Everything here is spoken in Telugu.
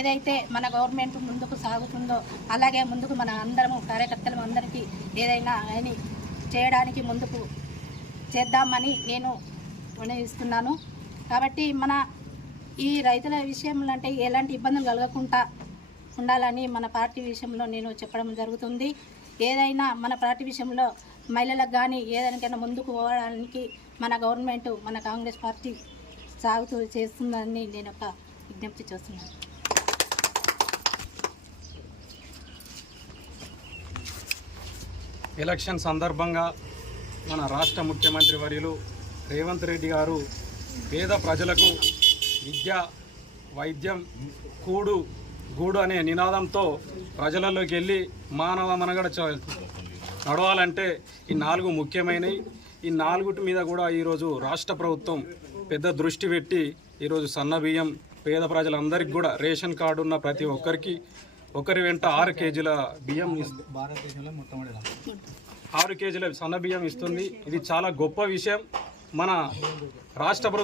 ఏదైతే మన గవర్నమెంట్ ముందుకు సాగుతుందో అలాగే ముందుకు మన అందరము కార్యకర్తలు అందరికీ ఏదైనా అని చేయడానికి ముందుకు చేద్దామని నేను నిర్ణయిస్తున్నాను. కాబట్టి మన ఈ రైతుల విషయంలో అంటే ఎలాంటి ఇబ్బందులు కలగకుండా ఉండాలని మన పార్టీ విషయంలో నేను చెప్పడం జరుగుతుంది. ఏదైనా మన పార్టీ విషయంలో మహిళలకు కానీ ఏదైనా ముందుకు పోవడానికి మన గవర్నమెంట్ మన కాంగ్రెస్ పార్టీ సాగుతూ చేస్తుందని నేను ఒక విజ్ఞప్తి చేస్తున్నాను. ఎలక్షన్ సందర్భంగా మన రాష్ట్ర ముఖ్యమంత్రి వర్యులు రేవంత్ రెడ్డి గారు పేద ప్రజలకు విద్య, వైద్యం, గూడు అనే నినాదంతో ప్రజలలోకి వెళ్ళి మానవ మనగడ నడవాలంటే ఈ 4 ముఖ్యమైనవి. ఈ 4 మీద కూడా ఈరోజు రాష్ట్ర ప్రభుత్వం పెద్ద దృష్టి పెట్టి ఈరోజు సన్న బియ్యం పేద ప్రజలందరికీ కూడా రేషన్ కార్డు ఉన్న ప్రతి ఒక్కరికి ఒకరి వెంట 6 కేజీల బియ్యం 6 కేజీల సన్న బియ్యం ఇస్తుంది. ఇది చాలా గొప్ప విషయం. మన రాష్ట్ర ప్రభుత్వం